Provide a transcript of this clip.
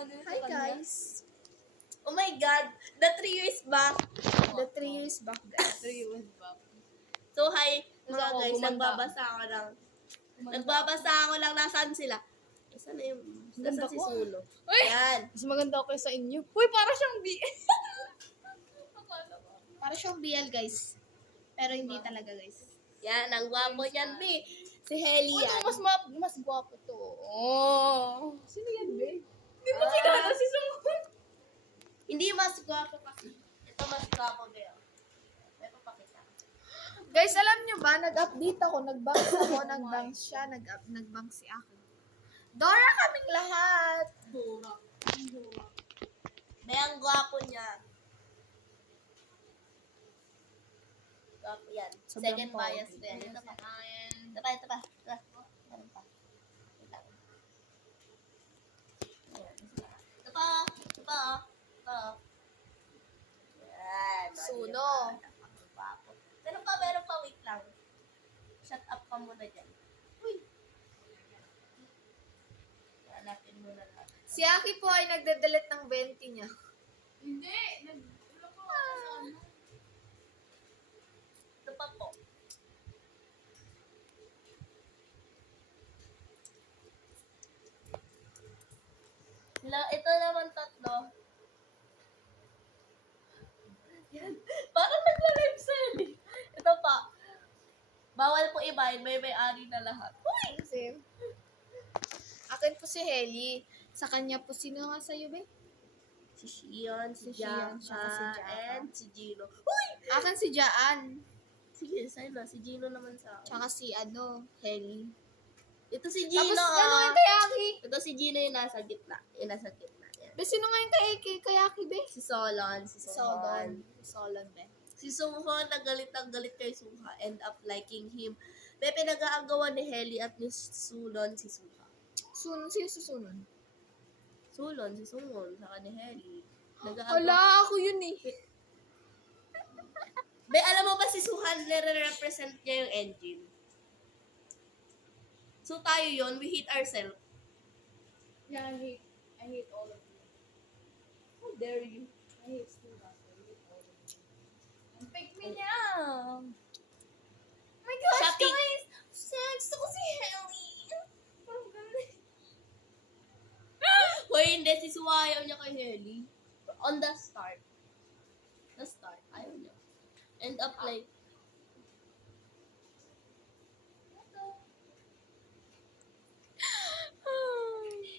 ano sa Hi kanya. guys! Oh my God, the 3 years back. The 3 years back guys. 3 years back. So, hi, Tapos mga ako, guys, gumanda. nagbabasa ako lang, nasaan sila? Nasaan na yung, Ganda nasaan si ko, ah. Sulo? Uy! Yan. Mas maganda ako kaysa inyo. Uy, para siyang Akala ko. Para siyang BL guys. Pero hindi talaga guys. Yan, ang gwapo niyan, B. Si Helly Uy, yan. ito, mas gwapo to. Oh. Sino yan, be? Hindi mo kilala si Sungkon. Hindi mas gwapo kasi. Ito mas gwapo, Beo. May papakita. Guys, alam nyo ba, nag-update ako, nag-banks ako, nag-banks siya, nag-banks si ako. Dora kaming lahat! Dora. May ang gwapo niya. Gwapo yan. Sobrang Second bias ko yan. Ito pa. Ito pa. Meron pa. Wait lang. Ayan. Ito pa. Yan. Suno. Ang gwapo. Meron pa. Wait lang. Shut up ka muna dyan. Uy. Hanapin mo na lang. Si Aki po ay nagde-delete ng 20 niya. Hindi. Wala ko sa ano. Ito pa po. Ito naman tatlo. Yan. Parang nagla-live sell eh. Ito pa. Bawal po ibahin. May-ari na lahat. Uy! Same. Akin po si Helly. Sa kanya po, sino nga sa'yo, be? Si Shion, si Si Shion, Jaka, tsaka si Jaka. and si Gino. Uy! Akin si Jaan. Sige, sa'yo na. Si Gino naman sa akin. Tsaka si, Helly. Ito si Gino. Tapos, ano yung kay Aki? Ito si Gino yung nasa gitna. Yan. Be, sino nga yung kay Aki, be? Si Solon. Solon, be. Si Sungho, nagalit kay Sungha. End up liking him. May pinag-aagawan ni Helly at ni Sulon si Sungha. Sino susunod? Sulon, si Sungon, saka ni Helly. Hala, ako yun eh. Be, alam mo ba si Suhan, nire-represent niya yung engine? So tayo yon, we hate ourselves. Yeah, I hate all of you. How dare you? I hate school master. I hate all of you. And pick me niya. Oh my gosh, Shopee. guys! Gusto ko si Helly. Parang ganun. Hoy, hindi, si Suha ayaw niya kay Helly. On the start. Ayaw niya. End up like,